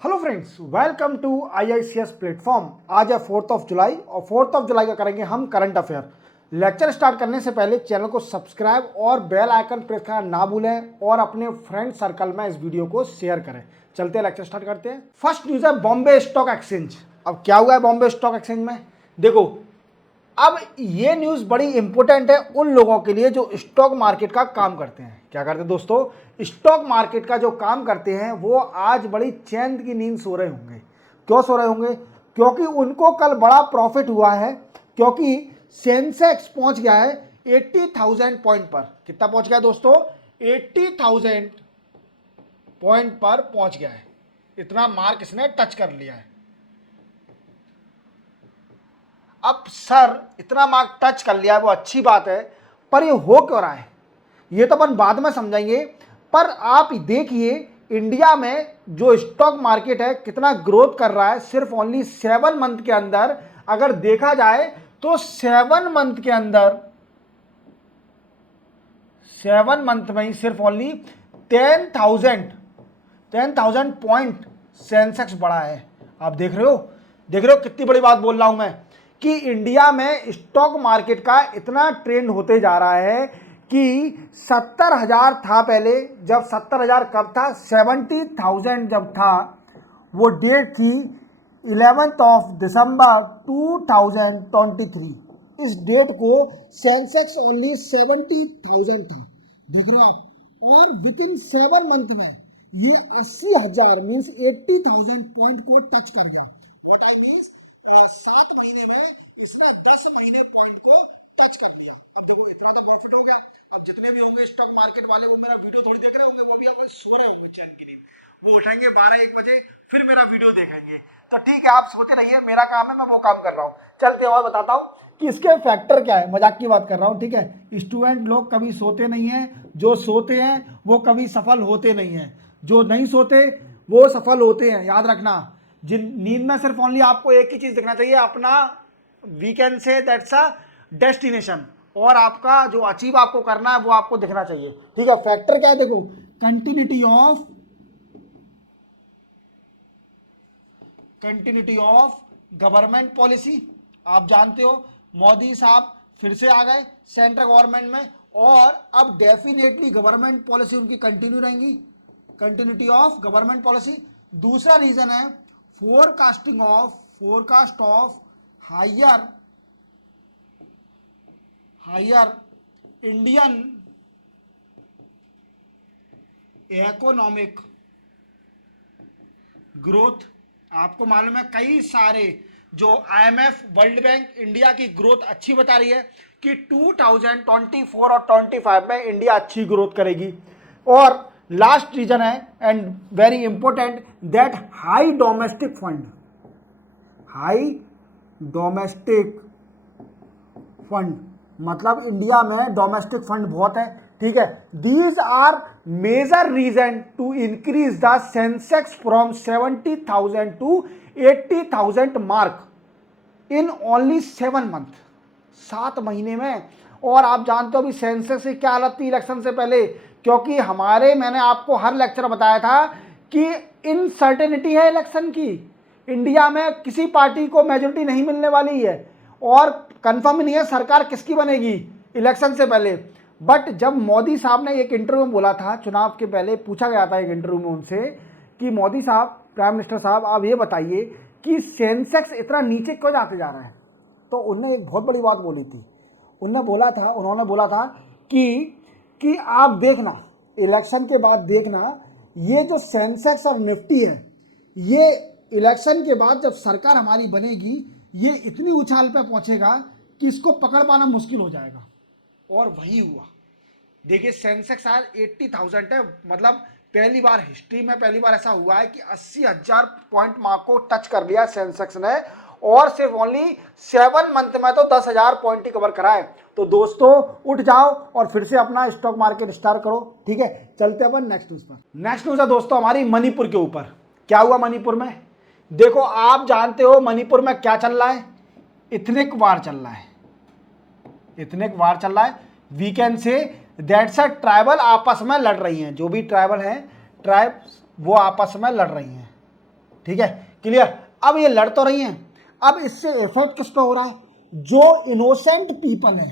Hello friends, welcome to IICS platform. आज है 4 जुलाई और 4 जुलाई का करेंगे हम करंट अफेयर। लेक्चर स्टार्ट करने से पहले चैनल को सब्सक्राइब और बेल आइकन प्रेस करना ना भूलें और अपने फ्रेंड सर्कल में इस वीडियो को शेयर करें। चलते हैं, लेक्चर स्टार्ट करते हैं। फर्स्ट न्यूज़ है बॉम्बे स्टॉक एक्सचेंज। अब क्या हुआ है बॉम्बे स्टॉक एक्सचेंज में, देखो। अब ये न्यूज़ बड़ी इंपॉर्टेंट है उन लोगों के लिए जो स्टॉक मार्केट का काम करते हैं। क्या करते हैं दोस्तों? स्टॉक मार्केट का जो काम करते हैं वो आज बड़ी चैन की नींद सो रहे होंगे। क्यों सो रहे होंगे? क्योंकि उनको कल बड़ा प्रॉफिट हुआ है, क्योंकि सेंसेक्स पहुंच गया है 80,000 पॉइंट पर। कितना पहुंच गया दोस्तों? 80,000 पॉइंट पर पहुंच गया है। इतना मार्क इसने टच कर लिया है। अब सर इतना मार्क टच कर लिया है, वो अच्छी बात है, पर ये हो क्यों रहा है ये तो अपन बाद में समझेंगे। पर आप देखिए इंडिया में जो स्टॉक मार्केट है कितना ग्रोथ कर रहा है। सिर्फ ओनली 7 मंथ के अंदर अगर देखा जाए तो 7 मंथ में ही सिर्फ ओनली 10,000 पॉइंट सेंसेक्स बढ़ा है। आप देख रहे हो कितनी बड़ी बात बोल रहा हूं मैं कि इंडिया में स्टॉक मार्केट का इतना ट्रेंड होते जा रहा है कि 70,000 था पहले। जब 70,000 कब था? 70,000 जब था, वो डेट थी 11 दिसंबर 2023। इस डेट को सेंसेक्स ओनली 70,000 था, देख रहे हो आप। और विद इन 7 मंथ में ये 80,000 मीन्स 80,000 पॉइंट को टच कर गया। व्हाट आई मीन्स 7 महीने में इसने 10 महीने पॉइंट को टच कर लिया। अब देखो इतना तो प्रॉफिट हो गया। अब जितने भी होंगे स्टॉक मार्केट वाले वो मेरा वीडियो थोड़ी देख रहे होंगे, वो भी आप सो रहे होंगे चैन की नींद। वो उठेंगे 12-1 बजे, फिर मेरा वीडियो देखेंगे। तो ठीक है, आप सोते रहिए, मेरा काम है, मैं वो काम कर रहा हूँ। चलते और बताता हूँ कि इसके फैक्टर क्या है। मजाक की बात कर रहा हूँ, ठीक है। स्टूडेंट लोग कभी सोते नहीं है, जो सोते हैं वो कभी सफल होते नहीं है, जो नहीं सोते वो सफल होते हैं, याद रखना। जिन नींद में सिर्फ ओनली आपको एक ही चीज देखना चाहिए, अपना we can say that's a destination, और आपका जो अचीव आपको करना है वो आपको दिखना चाहिए, ठीक है। फैक्टर क्या है देखो, कंटिन्यूटी ऑफ गवर्नमेंट पॉलिसी। आप जानते हो मोदी साहब फिर से आ गए सेंट्रल गवर्नमेंट में, और अब डेफिनेटली गवर्नमेंट पॉलिसी उनकी कंटिन्यू रहेंगी, कंटिन्यूटी ऑफ गवर्नमेंट पॉलिसी। दूसरा रीजन है forecast of higher Indian economic growth. आपको मालूम है कई सारे जो IMF वर्ल्ड बैंक इंडिया की ग्रोथ अच्छी बता रही है कि 2024 और 25 में इंडिया अच्छी ग्रोथ करेगी। और लास्ट रीजन है and very important that high domestic fund, मतलब इंडिया में डोमेस्टिक फंड बहुत है, ठीक है। These are major reason to increase the Sensex from 70,000 to 80,000 mark in only 7 month, 7 महीने में। और आप जानते हो अभी सेंसेक्स की क्या हालत थी इलेक्शन से पहले, क्योंकि मैंने आपको हर लेक्चर बताया था कि इनसर्टेनिटी है इलेक्शन की। इंडिया में किसी पार्टी को मेजोरिटी नहीं मिलने वाली है और कंफर्म नहीं है सरकार किसकी बनेगी इलेक्शन से पहले। बट जब मोदी साहब ने एक इंटरव्यू में बोला था, चुनाव के पहले पूछा गया था एक इंटरव्यू में उनसे कि मोदी साहब, प्राइम मिनिस्टर साहब, आप ये बताइए कि सेंसेक्स इतना नीचे क्यों जाते जा रहा है। तो उन्होंने एक बहुत बड़ी बात बोली थी। उन्होंने बोला था कि आप देखना, इलेक्शन के बाद देखना, ये जो सेंसेक्स और निफ्टी है, ये इलेक्शन के बाद जब सरकार हमारी बनेगी ये इतनी उछाल पे पहुंचेगा कि इसको पकड़ पाना मुश्किल हो जाएगा। और वही हुआ। देखिए सेंसेक्स आज 80,000 है, मतलब हिस्ट्री में पहली बार ऐसा हुआ है कि 80,000 पॉइंट मार्क को टच कर लिया सेंसेक्स ने, और सिर्फ ओनली 7 मंथ में तो 10,000 पॉइंट ही कवर कराए। तो दोस्तों उठ जाओ और फिर से अपना स्टॉक मार्केट स्टार्ट करो, ठीक है। चलते अपन नेक्स्ट न्यूज पर। नेक्स्ट न्यूज है दोस्तों हमारी मणिपुर के ऊपर। क्या हुआ मणिपुर में? देखो आप जानते हो मणिपुर में क्या चल रहा है, इथनिक वार चल रहा है। We can say that's a tribal आपस में लड़ रही हैं, जो भी ट्राइबल हैं, ट्राइब्स वो आपस में लड़ रही हैं। ठीक है, क्लियर। अब ये लड़ तो रही हैं, अब इससे इफेक्ट किस पे हो रहा है? जो इनोसेंट पीपल है,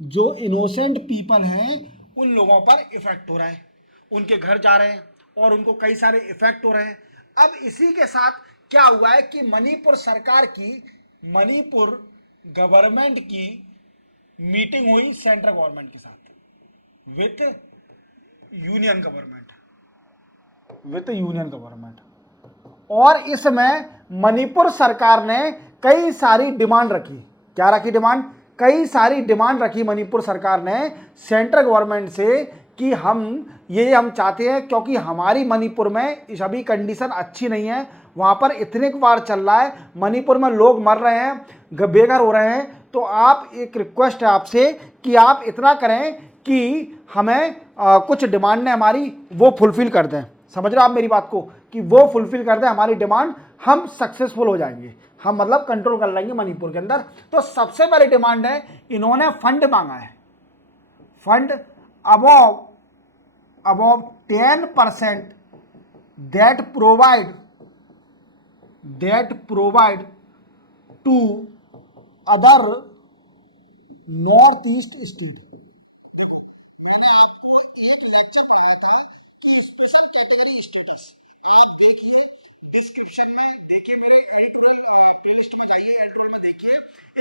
जो इनोसेंट पीपल हैं उन लोगों पर इफेक्ट हो रहा है, उनके घर जा रहे हैं और उनको कई सारे इफेक्ट हो रहे हैं। अब इसी के साथ क्या हुआ है कि मणिपुर सरकार की, मणिपुर गवर्नमेंट की मीटिंग हुई सेंट्रल गवर्नमेंट के साथ, विथ यूनियन गवर्नमेंट। और इसमें मणिपुर सरकार ने कई सारी डिमांड रखी। क्या रखी डिमांड? कई सारी डिमांड रखी मणिपुर सरकार ने सेंट्रल गवर्नमेंट से कि हम चाहते हैं, क्योंकि हमारी मणिपुर में अभी कंडीशन अच्छी नहीं है, वहाँ पर इतने बार चल रहा है, मणिपुर में लोग मर रहे हैं, बेघर हो रहे हैं। तो आप, एक रिक्वेस्ट है आपसे कि आप इतना करें कि हमें कुछ डिमांड है हमारी, वो फुलफिल कर दें। समझ रहे हो आप मेरी बात को, कि वो फुलफिल कर दें हमारी डिमांड, हम सक्सेसफुल हो जाएंगे, हम मतलब कंट्रोल कर लेंगे मणिपुर के अंदर। तो सबसे पहली डिमांड है, इन्होंने फंड मांगा है, fund above 10% that provide to other north east state. मैंने आपको एक लेक्चर पढ़ाया था कि स्पेशल कैटेगरी स्टेटस, आप देखिए डिस्क्रिप्शन में, देखिए मेरे एडिटोरियल प्लेलिस्ट में जाइए, एडिटोरियल में देखिए,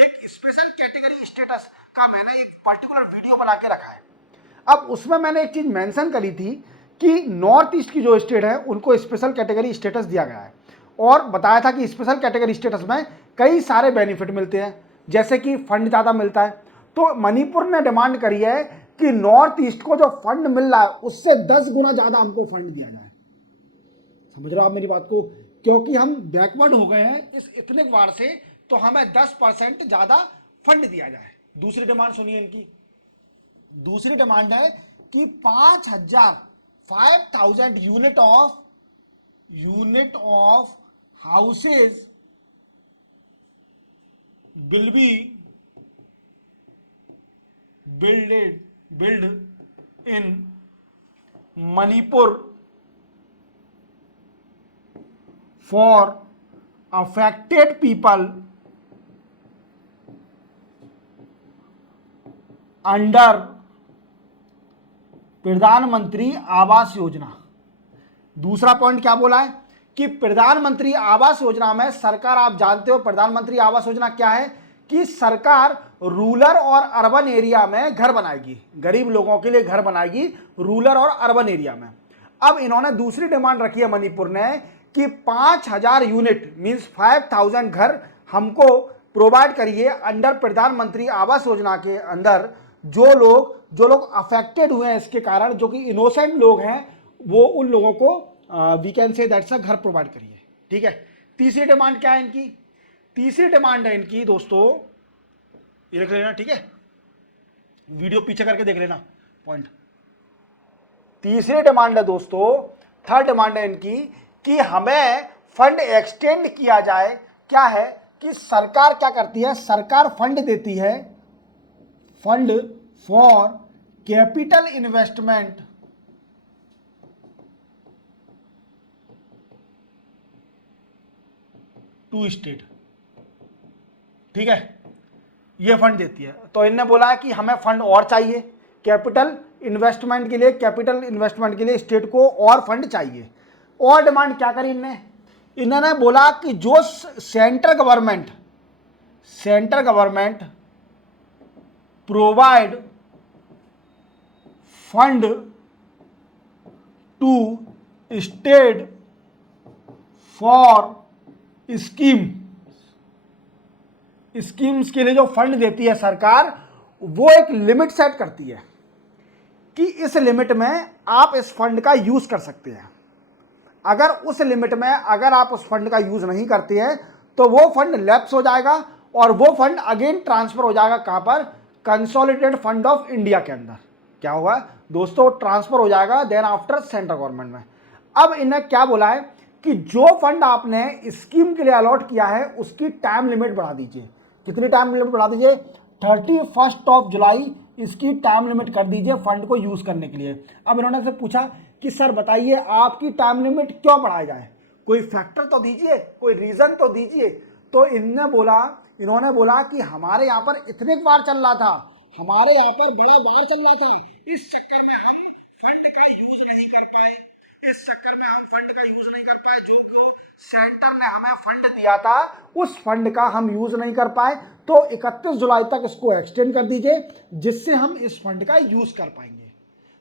एक स्पेशल कैटेगरी स्टेटस का मैंने एक पर्टिकुलर वीडियो बना के रखा है। अब उसमें मैंने एक चीज मेंशन करी थी कि नॉर्थ ईस्ट की जो स्टेट है उनको स्पेशल कैटेगरी स्टेटस दिया गया है, और बताया था कि स्पेशल कैटेगरी स्टेटस में कई सारे बेनिफिट मिलते हैं, जैसे कि फंड ज़्यादा मिलता है। तो मणिपुर ने डिमांड करी है कि नॉर्थ ईस्ट को जो फंड मिल रहा है उससे 10 गुना ज़्यादा हमको फंड दिया जाए। समझ रहे हो आप मेरी बात को, क्योंकि हम बैकवर्ड हो गए हैं इस इतने बार से, तो हमें 10% ज़्यादा फंड दिया जाए। दूसरी डिमांड सुनिए इनकी, दूसरी डिमांड है कि 5,000 unit of houses will be build in Manipur for affected people under प्रधानमंत्री आवास योजना। दूसरा पॉइंट क्या बोला है कि प्रधानमंत्री आवास योजना में सरकार, आप जानते हो प्रधानमंत्री आवास योजना क्या है, कि सरकार रूरल और अर्बन एरिया में घर बनाएगी, गरीब लोगों के लिए घर बनाएगी रूरल और अर्बन एरिया में। अब इन्होंने दूसरी डिमांड रखी है मणिपुर ने कि 5,000 यूनिट मींस 5,000 घर हमको प्रोवाइड करिए अंडर प्रधानमंत्री आवास योजना के अंदर। जो लोग अफेक्टेड हुए हैं इसके कारण, जो कि इनोसेंट लोग हैं, वो उन लोगों को we can say that's a घर प्रोवाइड करिए। ठीक है। तीसरी डिमांड क्या है इनकी? तीसरी डिमांड है इनकी दोस्तों, ये देख लेना, ठीक है, वीडियो पीछे करके देख लेना पॉइंट। तीसरी डिमांड है दोस्तों, थर्ड डिमांड है इनकी कि हमें फंड एक्सटेंड किया जाए। क्या है कि सरकार क्या करती है, सरकार फंड देती है, fund for capital investment to state. ठीक है, ये फंड देती है। तो इनने बोला है कि हमें फंड और चाहिए कैपिटल इन्वेस्टमेंट के लिए, कैपिटल इन्वेस्टमेंट के लिए स्टेट को और फंड चाहिए। और डिमांड क्या करी इन्होंने बोला कि जो central government provide fund to state for schemes के लिए जो फंड देती है सरकार, वो एक लिमिट सेट करती है कि इस लिमिट में आप इस फंड का यूज कर सकते हैं। अगर उस लिमिट में अगर आप उस फंड का यूज नहीं करते हैं तो वो फंड लैप्स हो जाएगा और वो फंड अगेन ट्रांसफर हो जाएगा कहां पर, कंसोलिडेटेड फंड ऑफ इंडिया के अंदर। क्या होगा दोस्तों, ट्रांसफर हो जाएगा देन आफ्टर सेंट्रल गवर्नमेंट में। अब इन्हें क्या बोला है कि जो फंड आपने स्कीम के लिए अलॉट किया है उसकी टाइम लिमिट बढ़ा दीजिए। कितनी टाइम लिमिट बढ़ा दीजिए? 31 जुलाई इसकी टाइम लिमिट कर दीजिए फंड को यूज करने के लिए। अब इन्होंने से पूछा कि सर बताइए आपकी टाइम लिमिट क्यों बढ़ाई जाए, कोई फैक्टर तो दीजिए, कोई रीजन तो दीजिए। तो इन्होंने बोला कि हमारे यहाँ पर इतने बार चल रहा था, हमारे यहाँ पर बड़ा बार चल रहा था, इस चक्कर में हम फंड का यूज नहीं कर पाए, जो सेंटर ने हमें फंड दिया था उस फंड का हम यूज नहीं कर पाए। तो 31 जुलाई तक इसको एक्सटेंड कर दीजिए, जिससे हम इस फंड का यूज कर पाएंगे।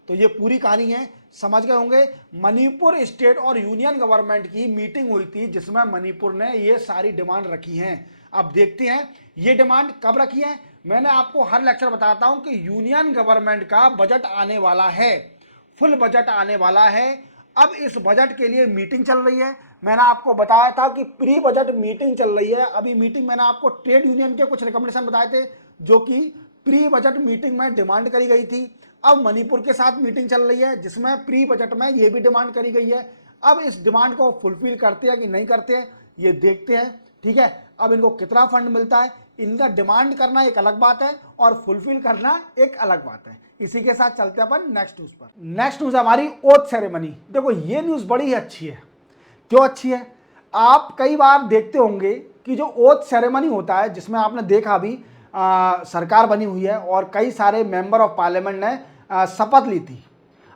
तो ये पूरी कहानी है, समझ गए होंगे। मणिपुर स्टेट और यूनियन गवर्नमेंट की मीटिंग हुई थी, जिसमें मणिपुर ने ये सारी डिमांड रखी हैं। अब देखते हैं ये डिमांड कब रखी है। मैंने आपको हर लेक्चर बताता हूं कि यूनियन गवर्नमेंट का बजट आने वाला है, फुल बजट आने वाला है। अब इस बजट के लिए मीटिंग चल रही है। मैंने आपको बताया था कि प्री बजट मीटिंग चल रही है। अभी मीटिंग मैंने आपको ट्रेड यूनियन के कुछ रिकमेंडेशन बताए थे, जो कि प्री बजट मीटिंग में डिमांड करी गई थी। अब मणिपुर के साथ मीटिंग चल रही है, जिसमें प्री बजट में ये भी डिमांड करी गई है। अब इस डिमांड को फुलफिल करते हैं कि नहीं करते हैं, ये देखते हैं। ठीक है, अब इनको कितना फंड मिलता है, इनका डिमांड करना एक अलग बात है और फुलफिल करना एक अलग बात है। इसी के साथ चलते हैं अपन नेक्स्ट न्यूज पर। नेक्स्ट न्यूज हमारी ओथ सेरेमनी। देखो ये न्यूज बड़ी ही अच्छी है। क्यों अच्छी है? आप कई बार देखते होंगे कि जो ओथ सेरेमनी होता है, जिसमें आपने देखा अभी सरकार बनी हुई है और कई सारे मेंबर ऑफ पार्लियामेंट ने शपथ ली थी।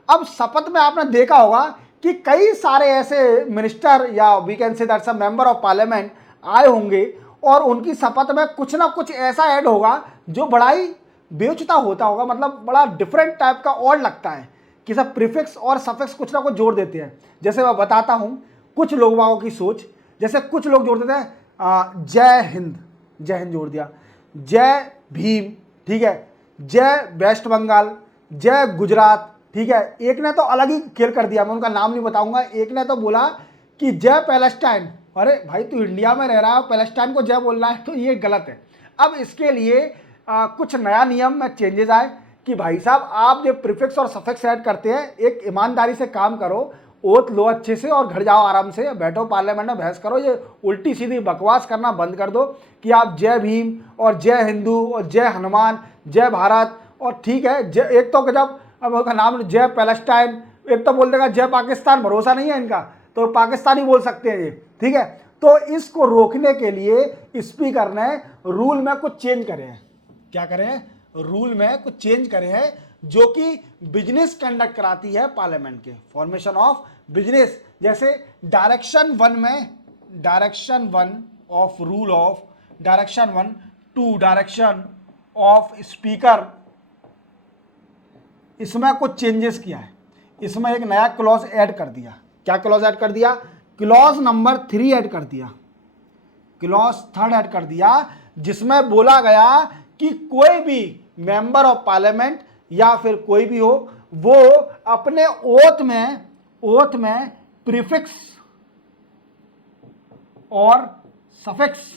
अब शपथ में आपने देखा होगा कि कई सारे ऐसे मिनिस्टर या we can say that some member of parliament आए होंगे और उनकी शपथ में कुछ ना कुछ ऐसा ऐड होगा जो बड़ा ही बेवजह होता होगा, मतलब बड़ा डिफरेंट टाइप का और लगता है कि सब प्रीफिक्स और सफिक्स कुछ ना कुछ जोड़ देते हैं। जैसे मैं बताता हूँ कुछ लोगों की सोच, जैसे कुछ लोग जोड़ देते हैं जय हिंद, जय हिंद जोड़ दिया, जय भीम, ठीक है, जय वेस्ट बंगाल, जय गुजरात, ठीक है। एक ने तो अलग ही खेल कर दिया, मैं उनका नाम नहीं बताऊंगा। एक ने तो बोला कि जय पैलेस्टाइन। अरे भाई तू इंडिया में रह रहा है, पैलेस्टाइन को जय बोलना है, तो ये गलत है। अब इसके लिए कुछ नया नियम में चेंजेस आए कि भाई साहब आप जो प्रीफिक्स और सफिक्स ऐड करते हैं, एक ईमानदारी से काम करो, ओथ लो अच्छे से और घर जाओ आराम से, बैठो पार्लियामेंट में बहस करो। ये उल्टी सीधी बकवास करना बंद कर दो कि आप जय भीम और जय हिंदू और जय हनुमान, जय भारत, और ठीक है एक तो जब अब उनका नाम जय पैलेस्टाइन, एक तो बोल देगा जय पाकिस्तान, भरोसा नहीं है इनका, तो पाकिस्तानी बोल सकते हैं ये, ठीक है। तो इसको रोकने के लिए स्पीकर ने रूल में कुछ चेंज करे हैं। क्या करे हैं? रूल में कुछ चेंज करे हैं, जो कि बिजनेस कंडक्ट कराती है पार्लियामेंट के, फॉर्मेशन ऑफ बिजनेस। जैसे डायरेक्शन 1 में, direction 1 of rule of direction 1 to direction of speaker, इसमें कुछ चेंजेस किया है। इसमें एक नया क्लॉज ऐड कर दिया। क्या क्लॉज ऐड कर दिया? क्लॉज नंबर 3 ऐड कर दिया, क्लॉज 3 ऐड कर दिया, जिसमें बोला गया कि कोई भी मेंबर ऑफ पार्लियामेंट या फिर कोई भी हो, वो अपने ओथ में प्रीफिक्स और सफिक्स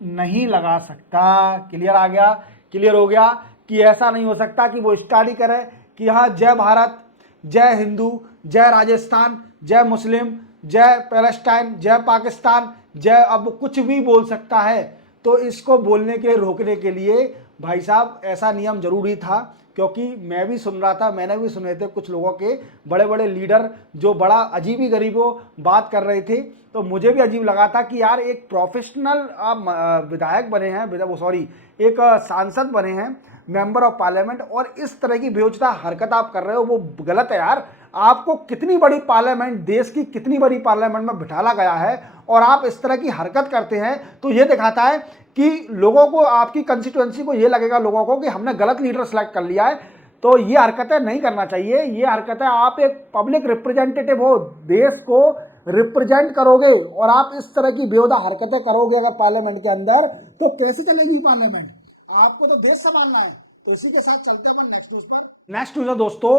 नहीं लगा सकता। क्लियर आ गया? क्लियर हो गया कि ऐसा नहीं हो सकता कि वो स्टडी करे कि हाँ जय भारत, जय हिंदू, जय राजस्थान, जय मुस्लिम, जय पैलेस्टाइन, जय पाकिस्तान, जय, अब कुछ भी बोल सकता है। तो इसको बोलने के रोकने के लिए भाई साहब ऐसा नियम जरूरी था, क्योंकि मैं भी सुन रहा था, मैंने भी सुने थे कुछ लोगों के बड़े बड़े लीडर जो बड़ा अजीब ही गरीबों बात कर रहे थे। तो मुझे भी अजीब लगा था कि यार एक प्रोफेशनल आप विधायक बने हैं, सॉरी एक सांसद बने हैं, मेंबर ऑफ पार्लियामेंट, और इस तरह की बेवजह हरकत आप कर रहे हो, वो गलत है यार। आपको कितनी बड़ी पार्लियामेंट, देश की कितनी बड़ी पार्लियामेंट में बिठाला गया है और आप इस तरह की हरकत करते हैं, तो ये दिखाता है कि लोगों को, आपकी कंस्टिट्यूएंसी को ये लगेगा लोगों को कि हमने गलत लीडर सेलेक्ट कर लिया है। तो ये हरकतें नहीं करना चाहिए। ये हरकतें, आप एक पब्लिक रिप्रेजेंटेटिव हो, देश को रिप्रेजेंट करोगे और आप इस तरह की बेहुदा हरकतें करोगे अगर पार्लियामेंट के अंदर, तो कैसे चलेगी पार्लियामेंट? आपको तो देश संभालना है। तो इसी के साथ चलते हैं नेक्स्ट न्यूज पर। नेक्स्ट न्यूज है दोस्तों,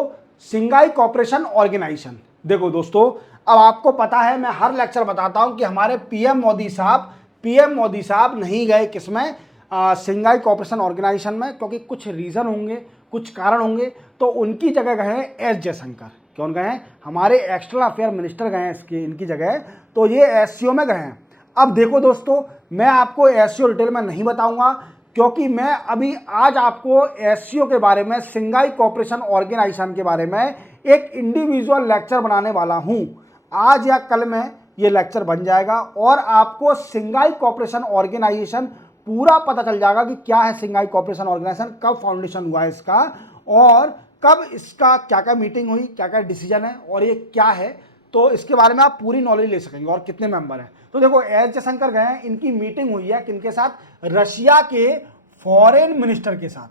सिंगाई कॉर्पोरेशन ऑर्गेनाइजेशन। देखो दोस्तों, अब आपको पता है, मैं हर लेक्चर बताता हूं कि हमारे पीएम मोदी साहब नहीं गए किसमें, सिंगाई कॉर्पोरेशन ऑर्गेनाइजेशन में, क्योंकि कुछ रीजन होंगे, कुछ कारण होंगे। तो उनकी जगह गए हैं एस जयशंकर। कौन गए हैं? हमारे एक्सटर्नल अफेयर मिनिस्टर गए हैं इनकी जगह। तो ये एससीओ में गए हैं। अब देखो दोस्तों, मैं आपको एससीओ डिटेल में नहीं बताऊंगा, क्योंकि मैं अभी आज आपको एससीओ के बारे में, सिंगाई कॉर्पोरेशन ऑर्गेनाइजेशन के बारे में एक इंडिविजुअल लेक्चर बनाने वाला हूं। आज या कल में ये लेक्चर बन जाएगा और आपको सिंघाई कॉर्पोरेशन ऑर्गेनाइजेशन पूरा पता चल जाएगा कि क्या है सिंघाई कॉर्पोरेशन ऑर्गेनाइजेशन, कब फाउंडेशन हुआ है इसका, और कब इसका क्या क्या मीटिंग हुई, क्या क्या डिसीजन है और ये क्या है। तो इसके बारे में आप पूरी नॉलेज ले सकेंगे और कितने मेंबर हैं। तो देखो एस जयशंकर गए हैं, इनकी मीटिंग हुई है किनके साथ, रशिया के फॉरेन मिनिस्टर के साथ,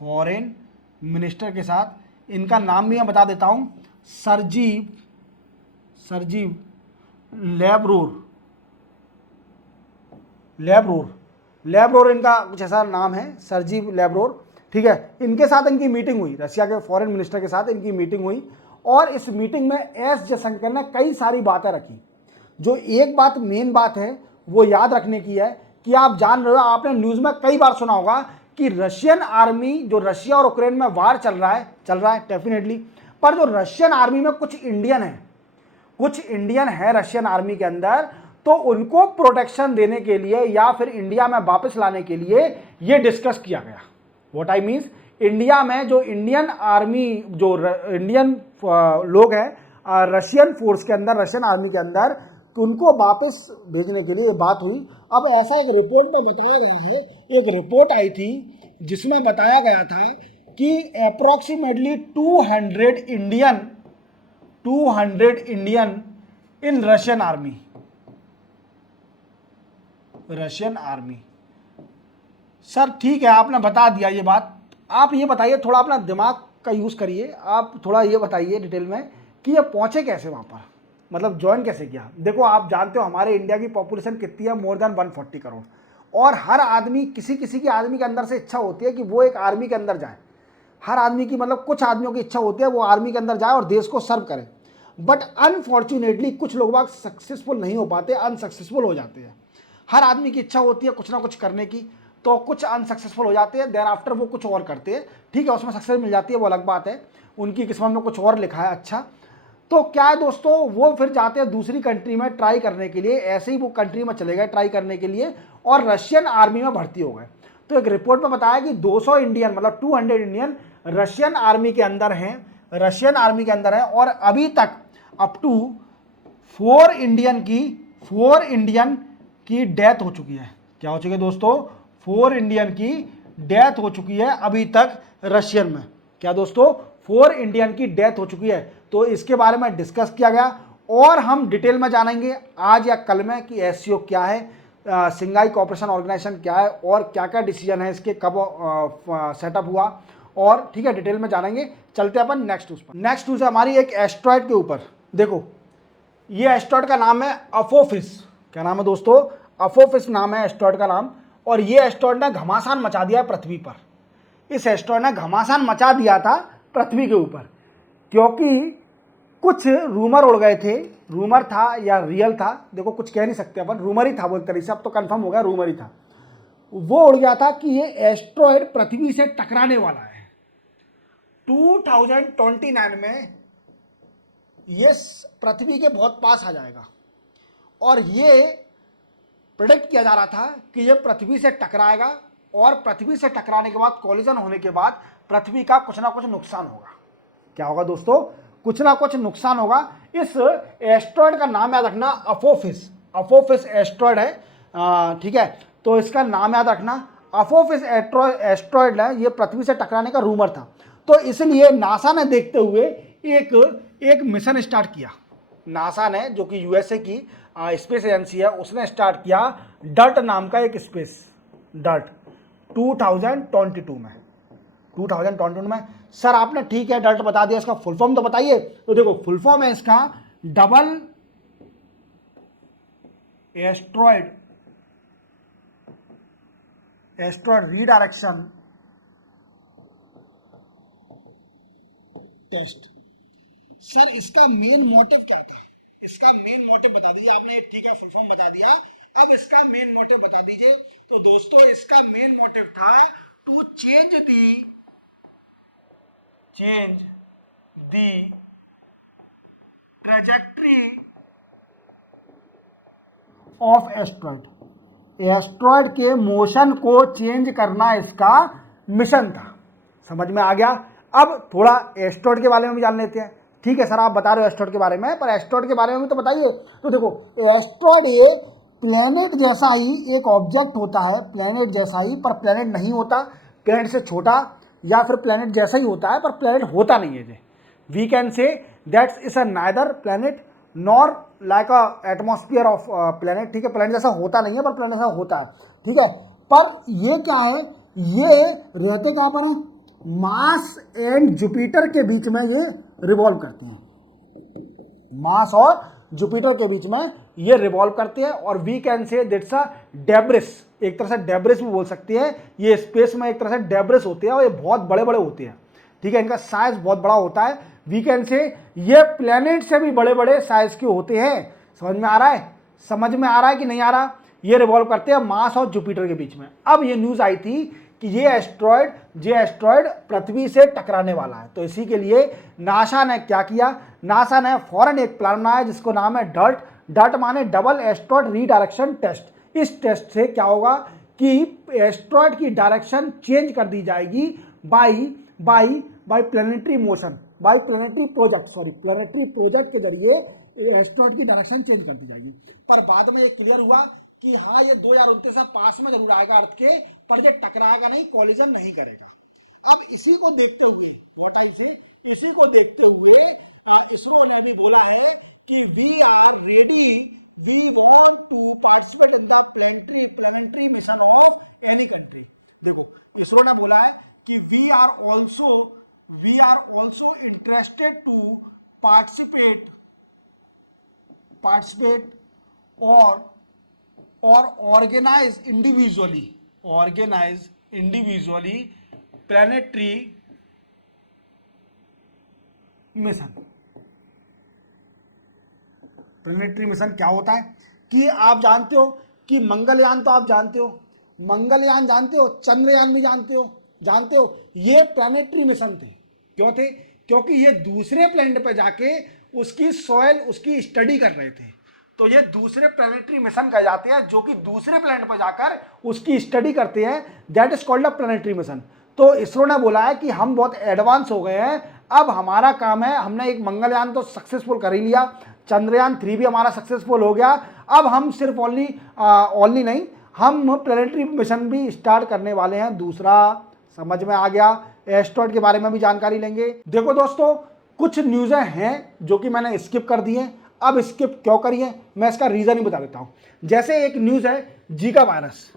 फॉरेन मिनिस्टर के साथ। इनका नाम भी मैं बता देता हूं, सरजीव लेब्रोर इनका कुछ ऐसा नाम है, सरजीव लेब्रोर, ठीक है। इनके साथ इनकी मीटिंग हुई, रशिया के फॉरेन मिनिस्टर के साथ इनकी मीटिंग हुई और इस मीटिंग में एस जयशंकर ने कई सारी बातें रखी। जो एक बात मेन बात है वो याद रखने की है कि आप जान रहे हो, आपने न्यूज़ में कई बार सुना होगा कि रशियन आर्मी, जो रशिया और यूक्रेन में वार चल रहा है डेफिनेटली, पर जो रशियन आर्मी में कुछ इंडियन है रशियन आर्मी के अंदर, तो उनको प्रोटेक्शन देने के लिए या फिर इंडिया में वापस लाने के लिए ये डिस्कस किया गया। व्हाट आई मीन्स, इंडिया में जो इंडियन आर्मी, जो इंडियन लोग हैं रशियन फोर्स के अंदर, रशियन आर्मी के अंदर, तो उनको वापस भेजने के लिए बात हुई। अब ऐसा एक रिपोर्ट में बताया गया है, एक रिपोर्ट आई थी जिसमें बताया गया था कि approximately 200 Indian in Russian army. Sir ठीक है, आपने बता दिया ये बात, आप ये बताइए, थोड़ा अपना दिमाग का यूज़ करिए, आप थोड़ा ये बताइए डिटेल में कि ये पहुंचे कैसे वहाँ पर, मतलब ज्वाइन कैसे किया। देखो आप जानते हो हमारे इंडिया की पॉपुलेशन कितनी है, मोर देन 140 करोड़, और हर आदमी, किसी के आदमी के अंदर से इच्छा होती है कि वो एक आर्मी के अंदर जाए। हर आदमी की, मतलब कुछ आदमियों की इच्छा होती है वो आर्मी के अंदर जाए और देश को सर्व करे, बट अनफॉर्चुनेटली कुछ लोग बाग सक्सेसफुल नहीं हो पाते, अनसक्सेसफुल हो जाते हैं। हर आदमी की इच्छा होती है कुछ ना कुछ करने की, तो कुछ अनसक्सेसफुल हो जाते हैं, देन आफ्टर वो कुछ और करते हैं, ठीक है, उसमें सक्सेस मिल जाती है, वो अलग बात है, उनकी किस्मत में कुछ और लिखा है अच्छा। तो क्या है दोस्तों, वो फिर जाते हैं दूसरी कंट्री में ट्राई करने के लिए, ऐसे ही वो कंट्री में चले गए ट्राई करने के लिए और रशियन आर्मी में भर्ती हो गए। तो एक रिपोर्ट में बताया कि 200 इंडियन, मतलब 200 इंडियन रशियन आर्मी के अंदर हैं, और अभी तक अप टू 4 इंडियन की डेथ हो चुकी है। क्या हो चुकी है दोस्तों, 4 इंडियन की डेथ हो चुकी है अभी तक रशियन में। क्या दोस्तों, 4 इंडियन की डेथ हो चुकी है। तो इसके बारे में डिस्कस किया गया और हम डिटेल में जानेंगे आज या कल में कि एससीओ क्या है, सिंघाई कॉर्पोरेशन ऑर्गेनाइजेशन क्या है और क्या क्या डिसीजन है इसके, कब सेटअप हुआ, और ठीक है डिटेल में जानेंगे। चलते हैं अपन नेक्स्ट न्यूज़ पर। नेक्स्ट न्यूज़ है हमारी एक एस्ट्रॉयड के ऊपर। देखो ये एस्ट्रॉयड का नाम है अपोफिस। क्या नाम है दोस्तों, अपोफिस नाम है एस्ट्रॉयड का नाम, और ये एस्ट्रॉयड ने घमासान मचा दिया पृथ्वी पर। इस एस्ट्रॉयड ने घमासान मचा दिया था पृथ्वी के ऊपर, क्योंकि कुछ रूमर उड़ गए थे, रूमर था या रियल था, देखो कुछ कह नहीं सकते अपन, रूमर ही था वो एक तरीके से, अब तो कंफर्म हो गया रूमर ही था। वो उड़ गया था कि ये एस्ट्रॉयड पृथ्वी से टकराने वाला है 2029 में, ये पृथ्वी के बहुत पास आ जाएगा, और ये प्रेडिक्ट किया जा रहा था कि ये पृथ्वी से टकराएगा और पृथ्वी से टकराने के बाद, कॉलिजन होने के बाद पृथ्वी का कुछ ना कुछ नुकसान होगा। क्या होगा दोस्तों, कुछ ना कुछ नुकसान होगा। इस एस्ट्रॉयड का नाम याद रखना, अपोफिस एस्ट्रॉयड है, ठीक है, तो इसका नाम याद रखना, अपोफिस एस्ट्रॉयड है, ये पृथ्वी से टकराने का रूमर था। तो इसलिए नासा ने देखते हुए एक मिशन स्टार्ट किया। नासा ने, जो कि यूएसए की स्पेस एजेंसी है, उसने स्टार्ट किया डर्ट नाम का एक स्पेस, डर्ट 2022 में। सर आपने ठीक है डर्ट बता दिया, इसका फुल फॉर्म तो बताइए। तो देखो फुल फॉर्म है इसका double asteroid redirection test. Sir इसका मेन मोटिव क्या था, इसका मेन मोटिव बता दीजिए। आपने ठीक है फुल फॉर्म बता दिया, अब इसका मेन मोटिव बता दीजिए। तो दोस्तों इसका मेन मोटिव था to change the trajectory of asteroid के मोशन को चेंज करना इसका मिशन था। समझ में आ गया। अब थोड़ा एस्ट्रॉयड के बारे में भी जान लेते हैं। ठीक है सर, आप बता रहे हो एस्ट्रॉइड के बारे में, पर एस्ट्रॉइड के बारे में भी तो बताइए। तो देखो, एस्ट्रॉइड ये प्लेनेट जैसा ही एक ऑब्जेक्ट होता है, प्लेनेट जैसा ही, पर प्लेनेट नहीं होता, प्लेनेट से छोटा, या फिर प्लेनेट जैसा ही होता है पर प्लेनेट होता नहीं है। We can say that's is a neither planet nor like a atmosphere of planet. ठीक है, प्लेनेट जैसा होता नहीं है पर प्लेनेट जैसा होता है। ठीक है, पर ये क्या है, ये रहते कहाँ पर है, मार्स एंड जुपिटर के बीच में ये रिवॉल्व करते हैं, मार्स और जुपिटर के बीच में ये रिवॉल्व करते हैं। और we can say that's a debris, एक तरह से डेब्रिस भी बोल सकती है, ये स्पेस में एक तरह से डेब्रिस होते हैं और ये बहुत बड़े बड़े होते हैं। ठीक है, इनका साइज बहुत बड़ा होता है। वी कैन से ये प्लेनेट से भी बड़े बड़े साइज के होते हैं। समझ में आ रहा है, समझ में आ रहा है कि नहीं आ रहा। ये रिवॉल्व करते हैं मार्स और जुपिटर के बीच में। अब ये न्यूज आई थी कि ये एस्ट्रॉयड पृथ्वी से टकराने वाला है, तो इसी के लिए नासा ने क्या किया, नासा ने फौरन एक प्लान बनाया जिसको नाम है डर्ट। डर्ट माने डबल एस्ट्रॉयड रीडायरेक्शन टेस्ट। इस टेस्ट से क्या होगा कि एस्ट्रॉयड की डायरेक्शन चेंज कर दी जाएगी by planetary motion, by planetary project के जरिए एस्ट्रॉयड की डायरेक्शन चेंज कर दी जाएगी। पर बाद में ये क्लियर हुआ कि हाँ, ये 2029 से पास में जरूर आएगा अर्थ के, पर ये टकराएगा नहीं, कॉलिजन नहीं करेगा। अब इसी को देखते हुए इसरो ने भी बोला है कि we are ready, we want to participate in the planetary mission of any country. देखो, इसरो ने बोला है कि we are also interested to participate और organize individually planetary mission. Planetary mission क्या होता है कि आप जानते हो कि मंगलयान तो आप जानते हो, मंगलयान जानते हो, चंद्रयान भी जानते हो, ये प्लेनेटरी मिशन थे। क्यों थे? क्योंकि ये दूसरे प्लेनेट पे जाके उसकी सॉइल, उसकी स्टडी कर रहे थे। तो ये दूसरे प्लेनेटरी मिशन कहे जाते हैं, जो कि दूसरे प्लेनेट पर जाकर उसकी स्टडी करते हैं, that is called a planetary mission. तो इसरो ने बोला है कि हम बहुत एडवांस हो गए हैं, अब हमारा काम है, हमने एक मंगलयान तो सक्सेसफुल कर ही लिया, चंद्रयान 3 भी हमारा सक्सेसफुल हो गया, अब हम सिर्फ ओनली नहीं, हम प्लेनेटरी मिशन भी स्टार्ट करने वाले हैं दूसरा। समझ में आ गया? एस्ट्रॉयड के बारे में भी जानकारी लेंगे। देखो दोस्तों, कुछ न्यूज़ें हैं जो कि मैंने स्किप कर दी हैं। अब स्किप क्यों करी है, मैं इसका रीजन ही बता देता हूं। जैसे एक न्यूज़ है जीका वायरस,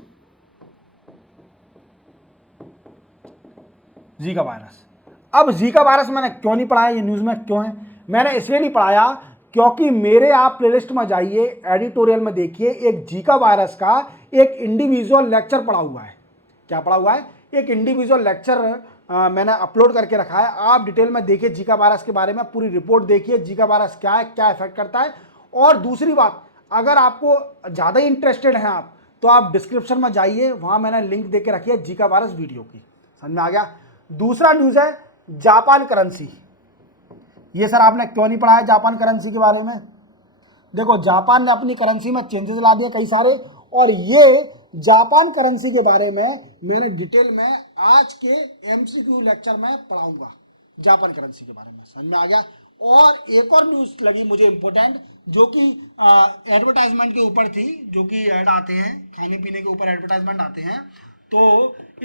अब जीका वायरस मैंने क्यों नहीं पढ़ाया, ये न्यूज़ में क्यों है, मैंने इसलिए नहीं पढ़ाया क्योंकि मेरे आप प्लेलिस्ट में जाइए, एडिटोरियल में देखिए, एक जीका वायरस का एक इंडिविजुअल लेक्चर पढ़ा हुआ है। क्या पढ़ा हुआ है? एक इंडिविजुअल लेक्चर मैंने अपलोड करके रखा है। आप डिटेल में देखिए जीका वायरस के बारे में, पूरी रिपोर्ट देखिए, जीका वायरस क्या है, क्या इफेक्ट करता है। और दूसरी बात, अगर आपको ज़्यादा इंटरेस्टेड हैं आप, तो आप डिस्क्रिप्शन में जाइए, वहाँ मैंने लिंक दे के रखी है जीका वायरस वीडियो की। समझ में आ गया? दूसरा न्यूज़ है जापान करेंसी। ये सर आपने क्यों नहीं पढ़ा है जापान करेंसी के बारे में? देखो, जापान ने अपनी करेंसी में चेंजेस ला दिए कई सारे, और ये जापान करेंसी के बारे में मैंने डिटेल में आज के एमसीक्यू लेक्चर में पढ़ाऊंगा, जापान करेंसी के बारे में। समझ में आ गया? और एक और न्यूज़ लगी मुझे इम्पोर्टेंट, जो कि एडवर्टाइजमेंट के ऊपर थी, जो कि ऐड आते हैं, खाने पीने के ऊपर एडवर्टाइजमेंट आते हैं, तो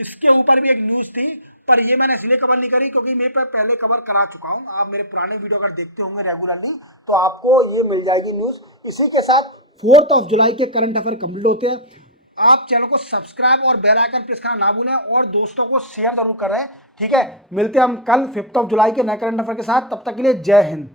इसके ऊपर भी एक न्यूज़ थी, पर ये मैंने इसलिए कवर नहीं करी क्योंकि मैं पहले कवर करा चुका हूँ। आप मेरे पुराने वीडियो अगर देखते होंगे रेगुलरली, तो आपको ये मिल जाएगी न्यूज़। इसी के साथ 4 जुलाई के करंट अफेयर कंप्लीट होते हैं। आप चैनल को सब्सक्राइब और बेल आइकन प्रेस करना ना भूलें, और दोस्तों को शेयर जरूर करें। ठीक है, मिलते हैं हम कल 5 जुलाई के नए करंट अफेयर के साथ। तब तक के लिए जय हिंद।